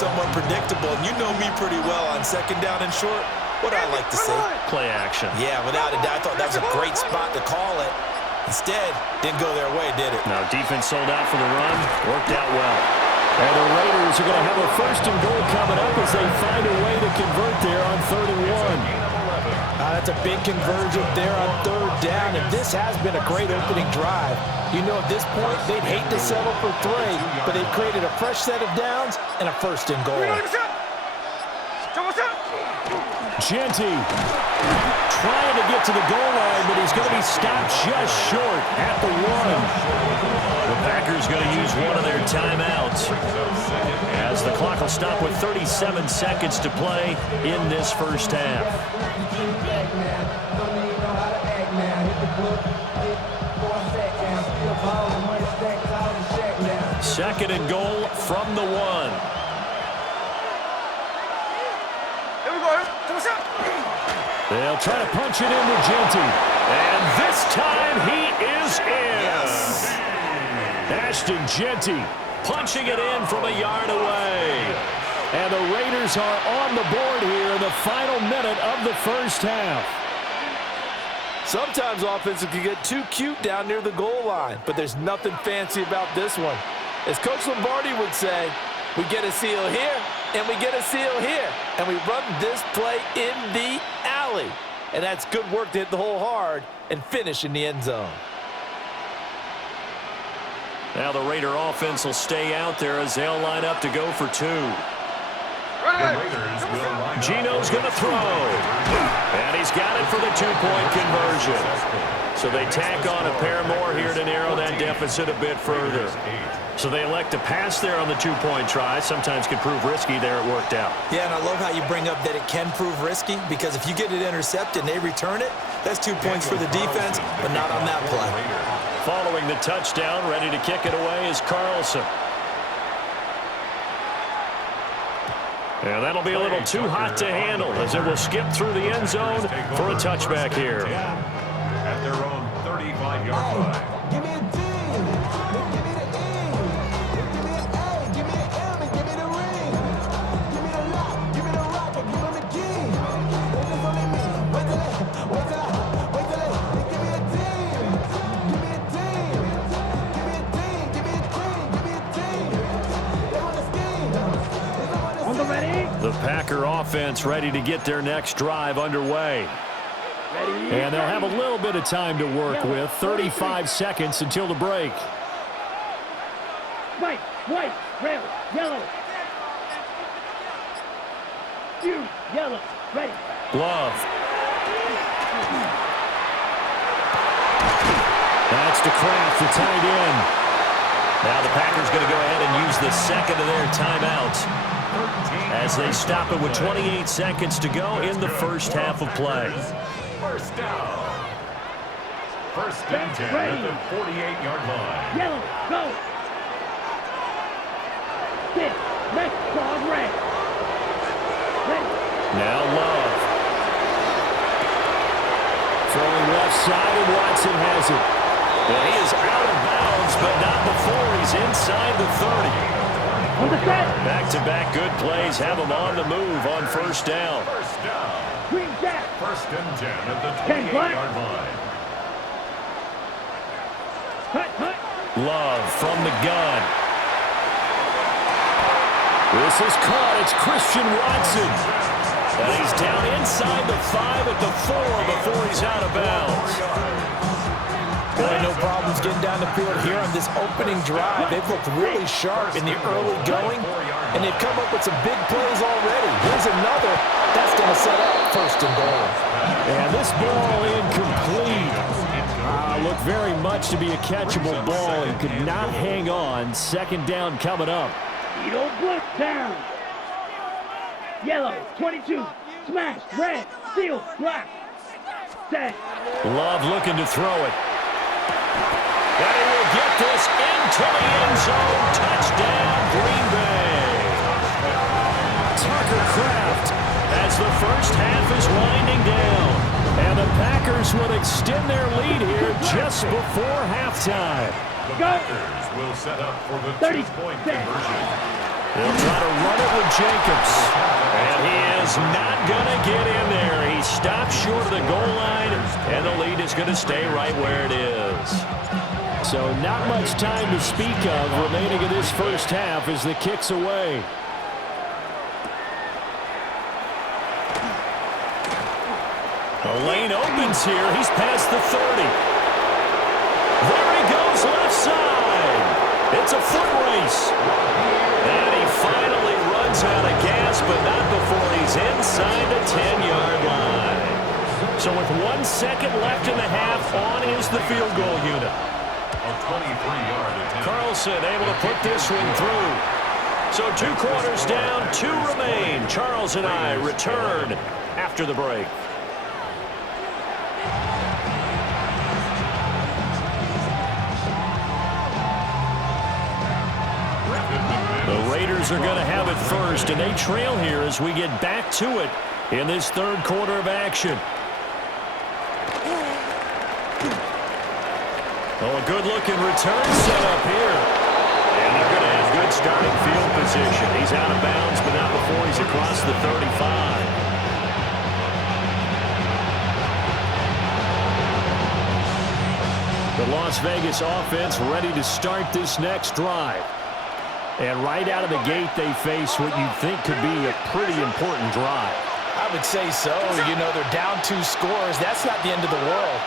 somewhat predictable, and you know me pretty well on second down and short. What I like to say? Play action. Yeah, without a doubt. I thought that was a great spot to call it. Instead, didn't go their way, did it? Now defense sold out for the run. Worked out well. And the Raiders are going to have a first and goal coming up as they find a way to convert there on 3rd and 1. That's a big conversion there on 3rd down, and this has been a great opening drive. You know, at this point, they'd hate to settle for 3, but they've created a fresh set of downs and a first and goal. Genty trying to get to the goal line, but he's going to be stopped just short at the 1. The Packers going to use one of their timeouts as the clock will stop with 37 seconds to play in this first half. 2nd and goal from the 1. They'll try to punch it in with Genty. And this time he is in. Yes. Ashton Genty punching it in from a yard away. And the Raiders are on the board here in the final minute of the first half. Sometimes offenses can get too cute down near the goal line, but there's nothing fancy about this one. As Coach Lombardi would say, we get a seal here, and we get a seal here, and we run this play in the alley. And that's good work to hit the hole hard and finish in the end zone. Now the Raider offense will stay out there as they'll line up to go for 2. Gino's going to throw. And he's got it for the 2-point conversion. So they tack on a pair more here to narrow that deficit a bit further. So they elect to pass there on the 2-point try. Sometimes can prove risky. There it worked out. Yeah, and I love how you bring up that it can prove risky, because if you get it intercepted and they return it, that's 2 points for the defense, but not on that play. Following the touchdown, ready to kick it away is Carlson. And that'll be a little too hot to handle as it will skip through the end zone for a touchback here. At their own 35-yard line. Give me a D. Give me the E. Give me an A. Give me an M. And give me the ring. Give me the lock. Give me the rock. And give me the key. This is only me. Wait till it. Give me a team. Give me a team. Give me a team. Give me a team. Give me a team. They want to scheme. On the ready. The Packer offense ready to get their next drive underway. And they'll have a little bit of time to work with. 35 seconds until the break. White, red, yellow. You, yellow, ready. Love. That's to Kraft, the tight end. Now the Packers going to go ahead and use the second of their timeouts as they stop it with 28 seconds to go in the first half of play. First down. First and 10 at the 48-yard line. Yellow, go. Sit, left, dog, red. Ready. Now Love. Throwing left side, and Watson has it. Well, he is out of bounds, but not before he's inside the 30. On the set. Back-to-back good plays have him on the move on first down. First down. Green jack. First and 10 at the 28-yard 28-yard line. Hut. Love from the gun. This is caught. It's Christian Watson. And he's down inside the 5 at the 4 before he's out of bounds. Boy, no problems getting down the field here on this opening drive. They've looked really sharp in the early going, and they've come up with some big plays already. Here's another. That's going to set up first and goal. And this ball incomplete. Looked very much to be a catchable ball and could not hang on. Second down coming up. Edo Blitz down. Yellow, 22. Smash, red, seal, black. Set. Love looking to throw it. And he will get this into the end zone. Touchdown, Green Bay. Tucker Kraft as the first half is winding down. And the Packers will extend their lead here just before halftime. The Packers will set up for the 2-point conversion. They'll try to run it with Jacobs. And he is not going to get in there. He stopped short of the goal line, and the lead is going to stay right where it is. So not much time to speak of remaining in this first half as the kick's away. The lane opens here. He's past the 30. There he goes, left side. It's a foot race. And he finally runs out of gas, but not before he's inside the 10-yard line. So with 1 second left in the half, on is the field goal unit. A 23-yard attempt. Carlson able to put this one through. So 2 quarters down, 2 remain. Charles and I return after the break. The Raiders are going to have it first, and they trail here as we get back to it in this third quarter of action. Oh, a good-looking return set up here. And they're going to have good starting field position. He's out of bounds, but not before he's across the 35. The Las Vegas offense ready to start this next drive. And right out of the gate, they face what you'd think could be a pretty important drive. I would say so. You know, they're down 2 scores. That's not the end of the world.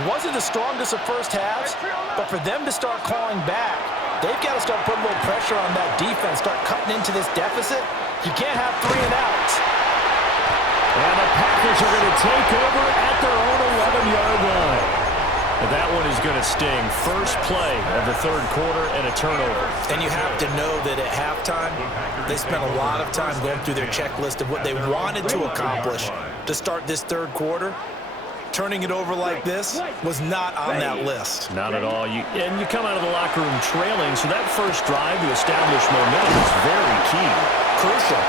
It wasn't the strongest of first halves, but for them to start clawing back, they've got to start putting a little pressure on that defense, start cutting into this deficit. You can't have 3 and outs. And the Packers are going to take over at their own 11-yard line. And that one is going to sting. First play of the third quarter and a turnover. And you have to know that at halftime, they spent a lot of time going through their checklist of what they wanted to accomplish to start this third quarter. Turning it over like this was not on that list. Not at all. You come out of the locker room trailing, so that first drive to establish momentum is very key. Crucial.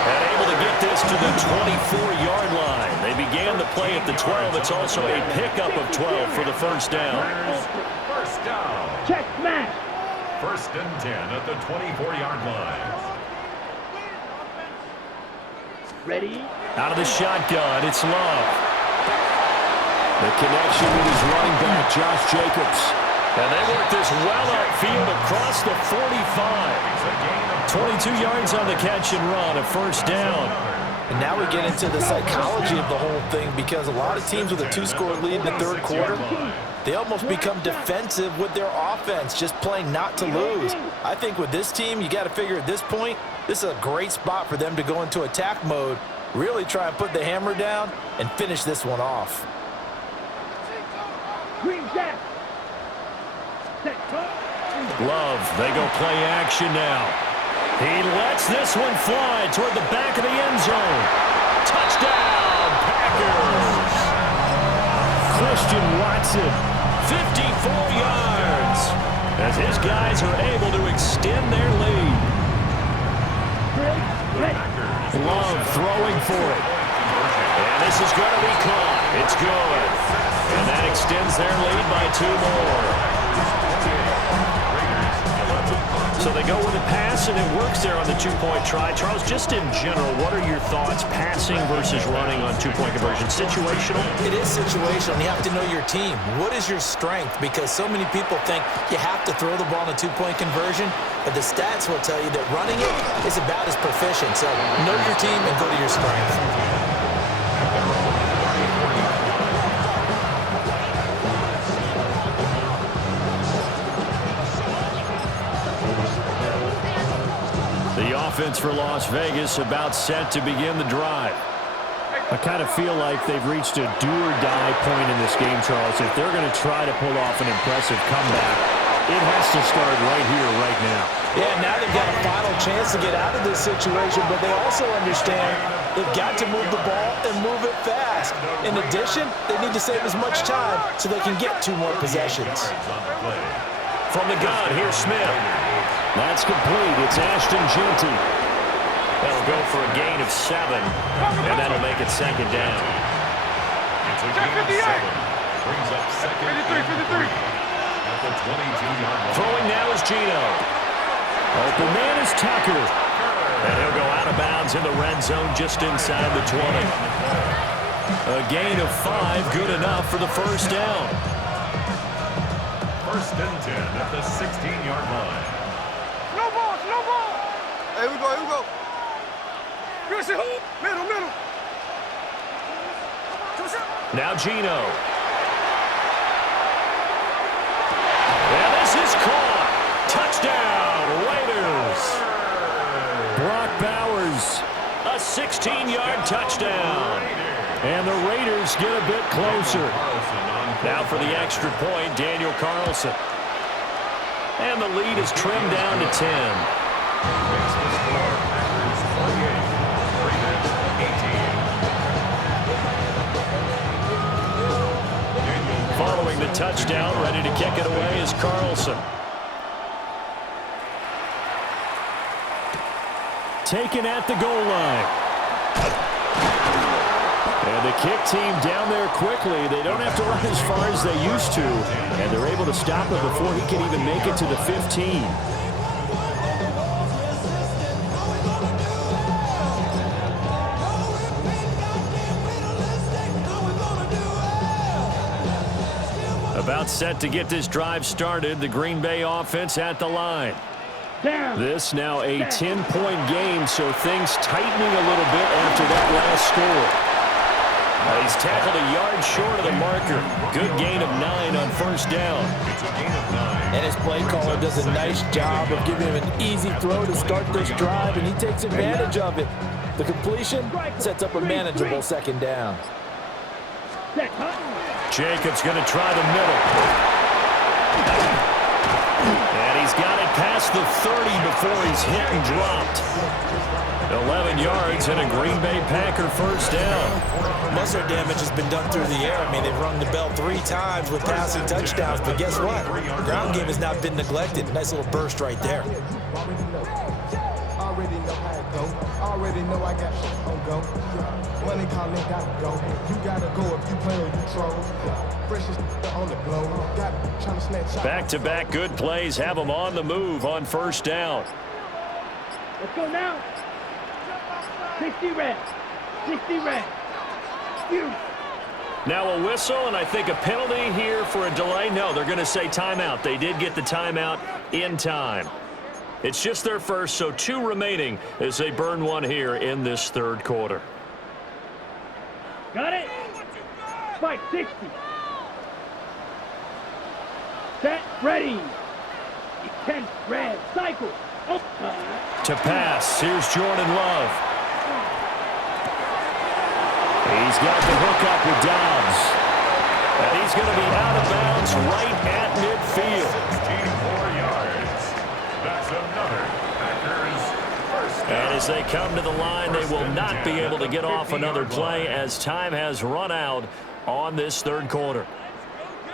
And able to get this to the 24-yard line. They began the play at the 12. It's also a pickup of 12 for the first down. First down. Check smash. First and 10 at the 24-yard line. Ready? Out of the shotgun, it's Love. The connection with his running back, Josh Jacobs. And they work this well upfield across the 45. 22 yards on the catch and run, a first down. And now we get into the psychology of the whole thing, because a lot of teams with a 2-score lead in the third quarter, they almost become defensive with their offense, just playing not to lose. I think with this team, you got to figure at this point, this is a great spot for them to go into attack mode, really try and put the hammer down and finish this one off. Green Jack. Love, they go play action now. He lets this one fly toward the back of the end zone. Touchdown, Packers. Christian Watson, 54 yards, as his guys are able to extend their lead. Love throwing for it. And this is going to be caught. It's good. And that extends their lead by 2 more. So they go with a pass, and it works there on the 2-point try. Charles, just in general, what are your thoughts passing versus running on 2-point conversion? Situational? It is situational. You have to know your team. What is your strength? Because so many people think you have to throw the ball in a 2-point conversion, but the stats will tell you that running it is about as proficient. So know your team and go to your strength. Offense for Las Vegas about set to begin the drive. I kind of feel like they've reached a do-or-die point in this game, Charles. If they're going to try to pull off an impressive comeback, it has to start right here, right now. Yeah, now they've got a final chance to get out of this situation, but they also understand they've got to move the ball and move it fast. In addition, they need to save as much time so they can get 2 more possessions. From the gun, here's Smith. That's complete. It's Ashton Jeanty. That'll go for a gain of 7, and that'll make it second down. It's a gain of 7. Brings up second. 53. At the 22-yard line. Throwing now is Gino. Open man is Tucker. And he'll go of bounds in the red zone just inside the 20. A gain of 5, good enough for the first down. 1st and 10 at the 16-yard line. No ball, no ball. Here we go, here we go. Middle. Now Gino. And this is caught. Touchdown, Raiders. Brock Bowers. A 16-yard touchdown. And the Raiders get a bit closer. Now for the extra point, Daniel Carlson. And the lead is trimmed down to 10. Makes the score Packers 48, Raiders 18. Following the touchdown, ready to kick it away is Carlson. Taken at the goal line. And the kick team down there quickly. They don't have to run as far as they used to. And they're able to stop him before he can even make it to the 15. About set to get this drive started. The Green Bay offense at the line. This now a 10-point game, so things tightening a little bit after that last score. He's tackled a yard short of the marker. Good gain of 9 on first down. It's a gain of 9. And his play caller does a nice job of giving him an easy throw to start this drive, and he takes advantage of it. The completion sets up a manageable second down. Jacobs going to try the middle. And he's got it past the 30 before he's hit and dropped. 11 yards and a Green Bay Packer first down. Muscle damage has been done through the air. I mean, they've rung the bell 3 times with passing touchdowns, but guess what? Ground game has not been neglected. Nice little burst right there. Already know how it go. Already know I got shit on go. Money calling, gotta go. You gotta go if you play or you troll. Freshest on the glow. Got trying to snatch. Back-to-back good plays have them on the move on first down. Let's go now. 60 reps. 60 reps. You. Now a whistle, and I think a penalty here for a delay. No, they're going to say timeout. They did get the timeout in time. It's just their first, so 2 remaining as they burn one here in this third quarter. Got it. Spike 60. Set. Ready. 10 red. Cycle. Oh. To pass, here's Jordan Love. He's got the hook up with Dobbs. And he's going to be out of bounds right at midfield. 64 yards. That's another Packers first down. And as they come to the line, they will not be able to get off another play as time has run out on this third quarter.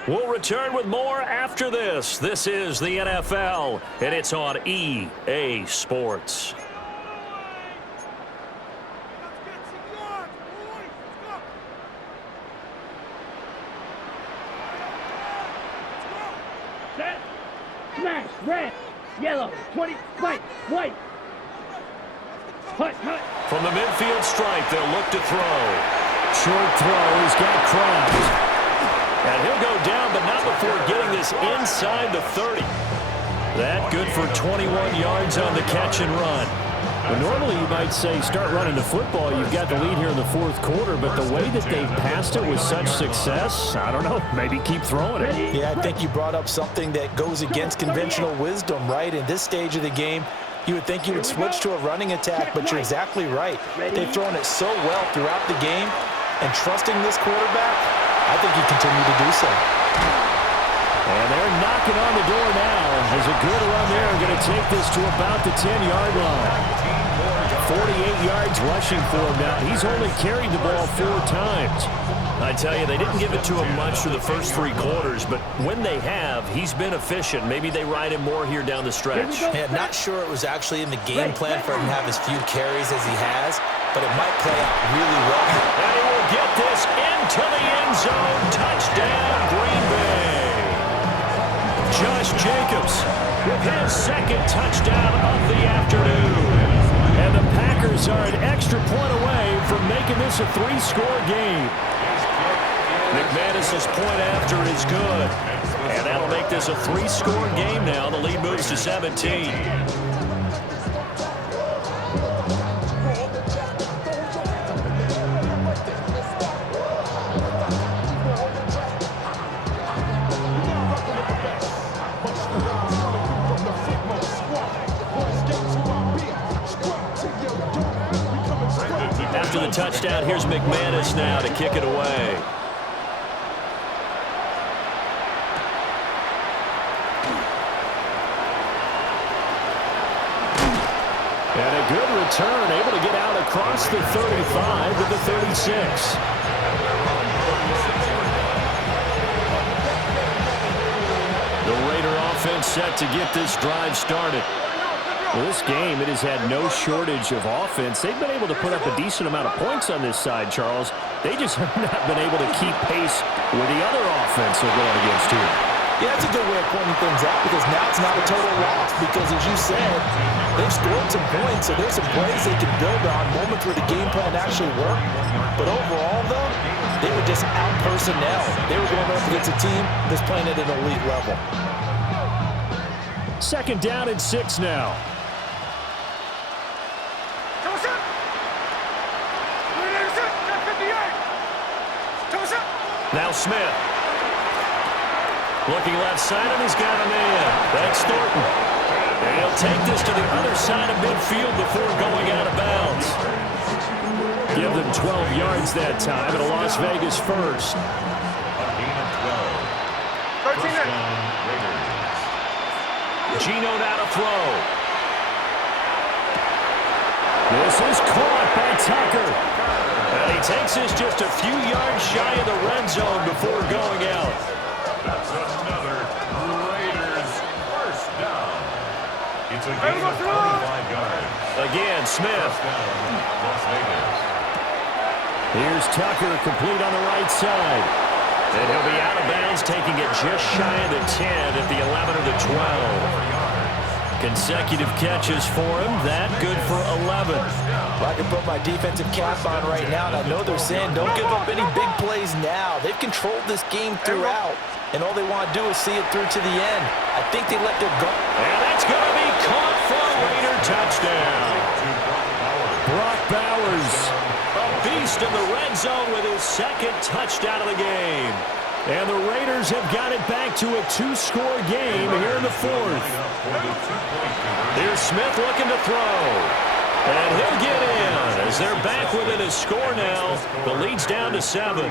We'll return with more after this. This is the NFL, and it's on EA Sports. Set. Smash. Red. Yellow. 20. White. White. Hut. Hut. From the midfield stripe, they'll look to throw. Short throw. He's got Kraft. And he'll go down, but not before getting this inside the 30. That good for 21 yards on the catch and run. Well, normally you might say start running the football. You've got the lead here in the fourth quarter, but the way that they've passed it with such success, I don't know, maybe keep throwing it. Yeah, I think you brought up something that goes against conventional wisdom, right? In this stage of the game, you would think you would switch to a running attack, but you're exactly right. They've thrown it so well throughout the game, and trusting this quarterback, I think you continue to do so. And they're knocking on the door now. There's a good run there. Going to take this to about the 10-yard line. 48 yards rushing for him now. He's only carried the ball 4 times. I tell you, they didn't give it to him much through the first 3 quarters, but when they have, he's been efficient. Maybe they ride him more here down the stretch. Yeah, not sure it was actually in the game plan for him to have as few carries as he has, but it might play out really well. And he will get this into the end zone. Touchdown, Green Bay. Josh Jacobs with his second touchdown of the afternoon. And the Packers are an extra point away from making this a three-score game. McManus's point after is good. And that'll make this a three-score game now. The lead moves to 17. After the touchdown, here's McManus now to kick it away. And a good return, able to get out across the 35 to the 36. The Raider offense set to get this drive started. Well, this game, it has had no shortage of offense. They've been able to put up a decent amount of points on this side, Charles. They just have not been able to keep pace with the other offense they're going against here. Yeah, that's a good way of pointing things out because now it's not a total loss because, as you said, they've scored some points, so there's some plays they can build on, moments where the game plan actually worked. But overall, though, they were just out-personnel. They were going up against a team that's playing at an elite level. Second down and 6 now. Now Smith. Looking left side, and he's got a man. That's Thornton. And he'll take this to the other side of midfield before going out of bounds. Give them 12 yards that time, and a Las Vegas first. A gain of 12. First down, Raiders. Geno now to throw. This is caught by Tucker. And he takes this just a few yards shy of the red zone before going out. That's another Raiders first down. It's a gain of 45 yards. Again, Smith. First down, Las Vegas. Here's Tucker, complete on the right side. And he'll be out of bounds, taking it just shy of the 10 at the 11 or the 12. Consecutive catches for him. That good for 11. Well, I can put my defensive cap on right now, and I know they're saying don't give up any big plays now. They've controlled this game throughout, and all they want to do is see it through to the end. I think they let their go. And that's going to be caught for a Raider touchdown. Brock Bowers, a beast in the red zone with his second touchdown of the game. And the Raiders have got it back to a two-score game here in the fourth. Here's Smith looking to throw. And he'll get in as they're back within a score now. The lead's down to 7.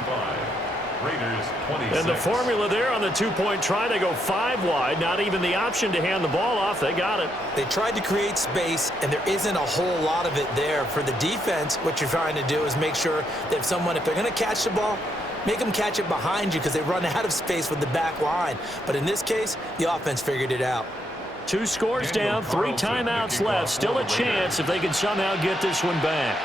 And the formula there on the two-point try, they go 5 wide. Not even the option to hand the ball off. They got it. They tried to create space, and there isn't a whole lot of it there. For the defense, what you're trying to do is make sure that if they're going to catch the ball, make them catch it behind you because they run out of space with the back line. But in this case, the offense figured it out. 2 scores down, 3 timeouts left. Still a chance if they can somehow get this one back.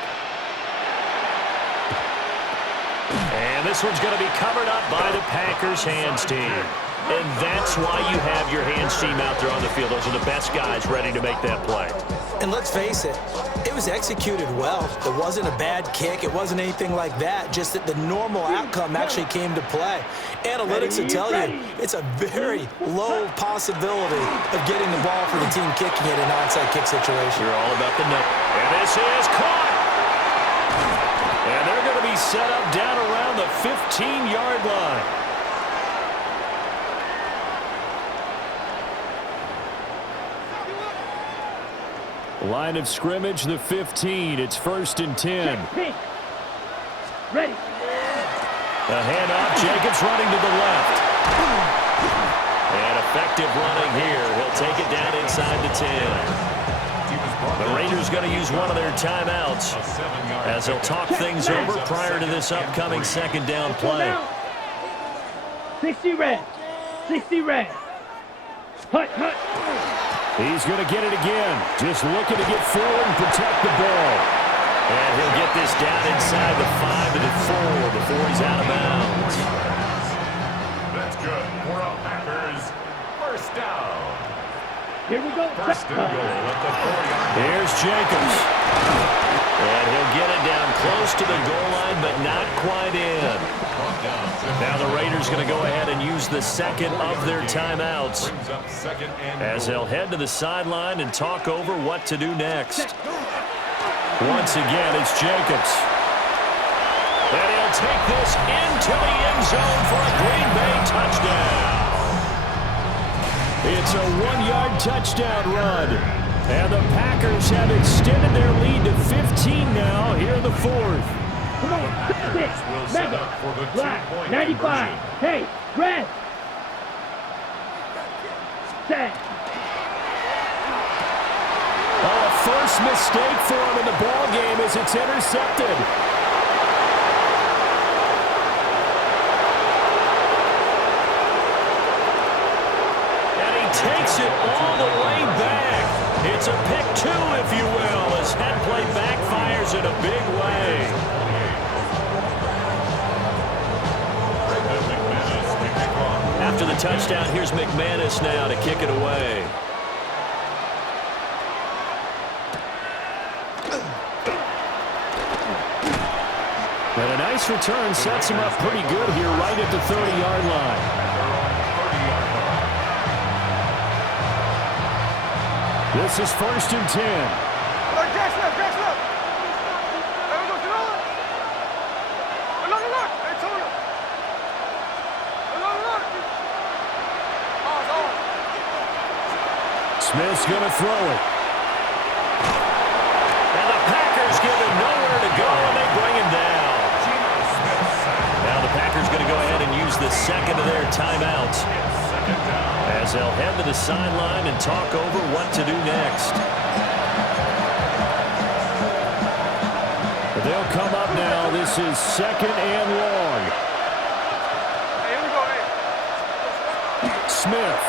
And this one's going to be covered up by the Packers hands team. And that's why you have your hands team out there on the field. Those are the best guys ready to make that play. And let's face it, it was executed well. It wasn't a bad kick. It wasn't anything like that. Just that the normal outcome actually came to play. Analytics will tell you it's a very low possibility of getting the ball for the team kicking it in an onside kick situation. You're all about the net. And this is caught. And they're going to be set up down around the 15-yard line. Line of scrimmage, the 15. It's 1st and 10. Ready. The handoff, Jacobs running to the left. And effective running here. He'll take it down inside the 10. The Raiders going to use one of their timeouts as they'll talk things over prior to this upcoming second down play. 60 red. 60 red. Hut, hut. He's going to get it again. Just looking to get forward and protect the ball. And he'll get this down inside the 5 to the 4 before he's out of bounds. That's good for a Packers first down. Here we go. First and goal at the 4-yard line. Here's Jacobs. And he'll get it down close to the goal line, but not quite in. Now the Raiders going to go ahead and use the second of their timeouts as they'll head to the sideline and talk over what to do next. Once again, it's Jacobs. And he'll take this into the end zone for a Green Bay touchdown. It's a 1-yard touchdown run. And the Packers have extended their lead to 15 now here in the fourth. Come on, 6, Mega, Black, 95, hey, Red, set. First mistake for him in the ball game as it's intercepted. And he takes it all the way back. It's a pick 2, if you will, as head play backfires in a big way. After the touchdown, here's McManus now to kick it away. And a nice return sets him up pretty good here right at the 30-yard line. This is 1st and 10. Smith's going to throw it. And the Packers give him nowhere to go, and they bring him down. Now the Packers going to go ahead and use the second of their timeouts as they'll head to the sideline and talk over what to do next. They'll come up now. This is 2nd and long. Smith.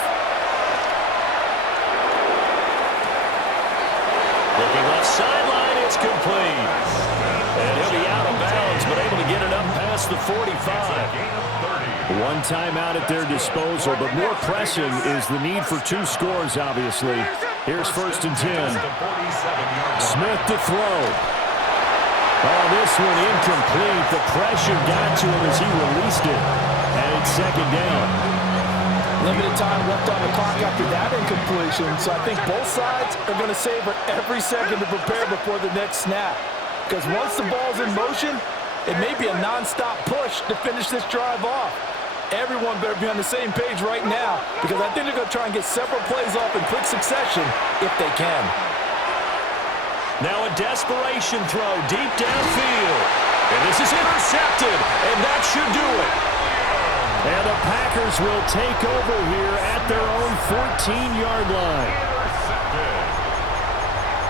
Looking left sideline, it's complete. And he'll be out of bounds, but able to get it up past the 45. One timeout at their disposal, but more pressing is the need for 2 scores, obviously. Here's 1st and 10. Smith to throw. Oh, this one incomplete. The pressure got to him as he released it. And it's 2nd down. Limited time left on the clock after that incompletion, so I think both sides are going to savor every second to prepare before the next snap. Because once the ball's in motion, it may be a non-stop push to finish this drive off. Everyone better be on the same page right now, because I think they're going to try and get several plays off in quick succession if they can. Now a desperation throw deep downfield. And this is intercepted, and that should do it. And the Packers will take over here at their own 14-yard line.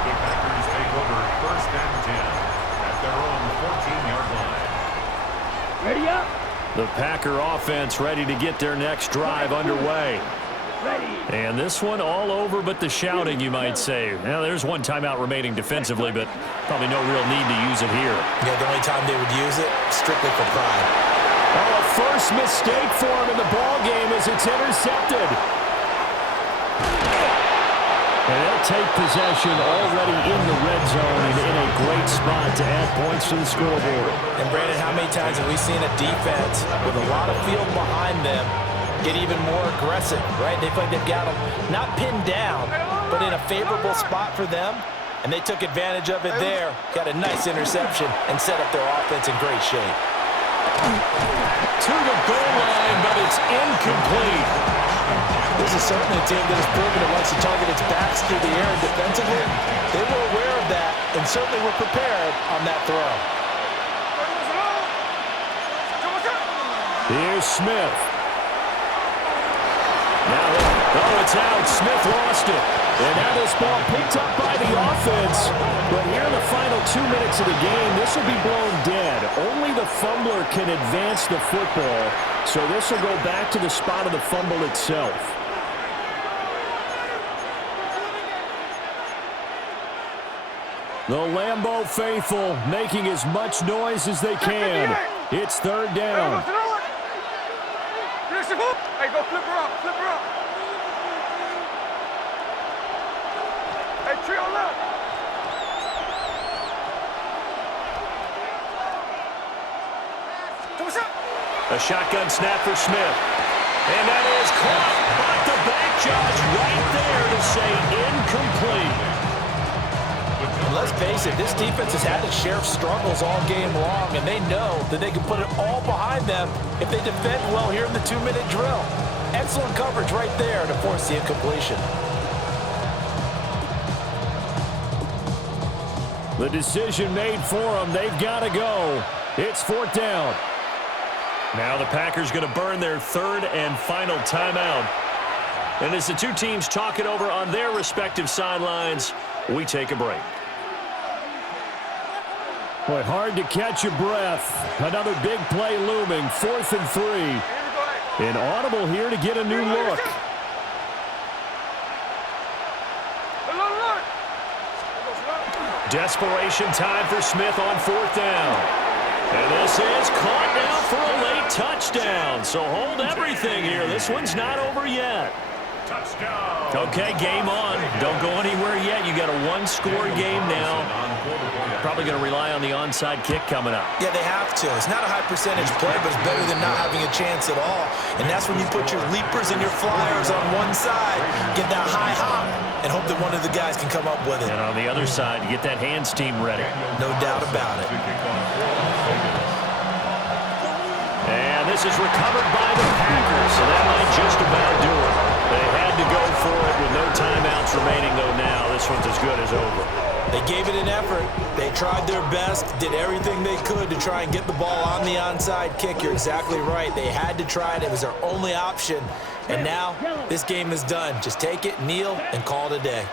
The Packers take over 1st and 10 at their own 14-yard line. Ready up. The Packer offense ready to get their next drive underway. Ready. And this one all over but the shouting, you might say. Now, there's one timeout remaining defensively, but probably no real need to use it here. Yeah, the only time they would use it, strictly for pride. Oh, a first mistake for him in the ball game as it's intercepted. And they'll take possession already in the red zone and in a great spot to add points to the scoreboard. And, Brandon, how many times have we seen a defense with a lot of field behind them get even more aggressive, right? They feel like they've got them not pinned down, but in a favorable spot for them, and they took advantage of it there, got a nice interception, and set up their offense in great shape. To the goal line, but it's incomplete. This is certainly a team that has proven it wants to target its backs through the air and defensively. They were aware of that and certainly were prepared on that throw. Here's Smith. Now, oh, it's out. Smith lost it. And now this ball picked up by the offense. But here in the final 2 minutes of the game, this will be blown dead. Only the fumbler can advance the football. So this will go back to the spot of the fumble itself. The Lambeau faithful making as much noise as they can. It's 3rd down. Hey, go flip her up, flip her up. Hey, trio left. A shotgun snap for Smith. And that is caught. Off the back, Josh, right there to say incomplete. And let's face it, this defense has had its share of struggles all game long, and they know that they can put it all behind them if they defend well here in the 2-minute drill. Excellent coverage right there to force the incompletion. The decision made for them. They've got to go. It's 4th down. Now the Packers going to burn their 3rd and final timeout. And as the two teams talk it over on their respective sidelines, we take a break. Boy, hard to catch your breath. Another big play looming. 4th and 3. An audible here to get a new look. Desperation time for Smith on 4th down. And this is caught now for a late touchdown. So hold everything here. This one's not over yet. Touchdown. Okay, game on. Don't go anywhere yet. You got a one-score game now. Probably going to rely on the onside kick coming up. Yeah, they have to. It's not a high percentage play, but it's better than not having a chance at all. And that's when you put your leapers and your flyers on one side, get that high hop, and hope that one of the guys can come up with it. And on the other side, get that hands team ready. No doubt about it. And this is recovered by the Packers, so that might just about do it. They had to go for it with no timeouts remaining, though now this one's as good as over. They gave it an effort. They tried their best, did everything they could to try and get the ball on the onside kick. You're exactly right. They had to try it. It was their only option. And now this game is done. Just take it, kneel, and call it a day.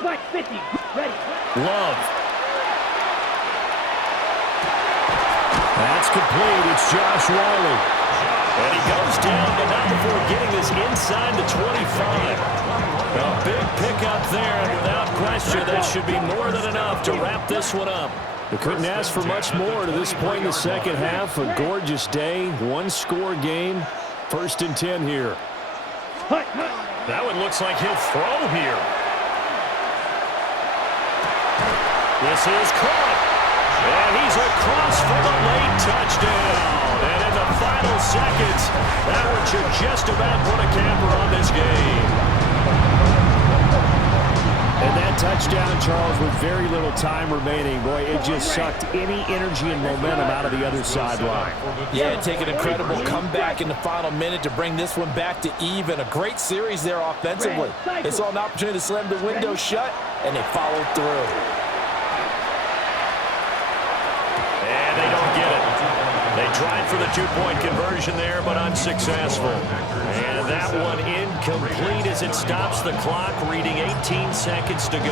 Flight 50, ready. Love. That's complete. It's Josh Whyle. And he goes down, but not before getting this inside the 25. A big pickup there, and without question, that should be more than enough to wrap this one up. They couldn't ask for much more to this point in the second half. A gorgeous day, one-score game. 1st and 10 here. That one looks like he'll throw here. This is caught. And he's across for the late touchdown. And in the final seconds, that one should just about put a camper on this game. And that touchdown, Charles, with very little time remaining. Boy, it just sucked any energy and momentum out of the other sideline. Yeah, take an incredible comeback in the final minute to bring this one back to even. A great series there offensively. They saw an opportunity to slam the window shut, and they followed through. And they don't get it. They tried for the two-point conversion there, but unsuccessful. And that one incomplete as it stops the clock, reading 18 seconds to go.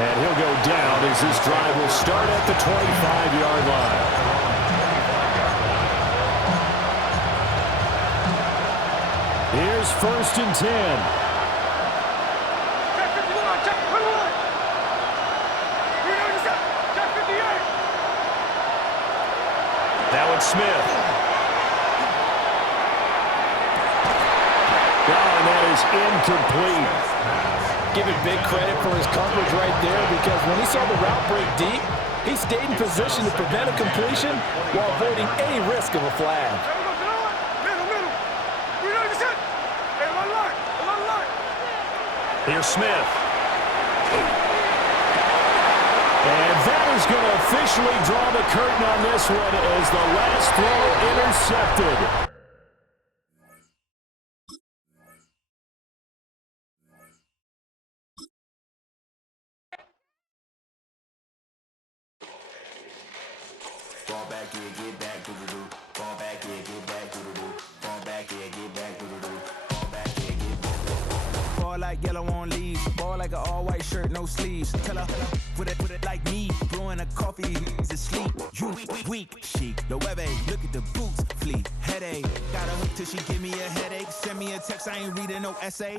And he'll go down as this drive will start at the 25-yard line. Here's 1st and 10. Now it's Smith. And that is incomplete. Give him big credit for his coverage right there, because when he saw the route break deep, he stayed in position to prevent a completion while avoiding any risk of a flag. Here's Smith. And that is going to officially draw the curtain on this one as the last throw intercepted. Fall back, yeah, get back, doo-doo-doo. Fall back, yeah, get back, doo-doo-doo. Fall back, yeah, get back, doo-doo-doo. Fall back, yeah, get back. Fall like yellow on leaves. Fall like an all-white shirt, no sleeves. Tell her, put it like me. Blowing a coffee, he's asleep. You weak, chic. The web look at the boots, fleet. Headache. Got a hook till she give me a headache. Send me a text, I ain't reading no essay.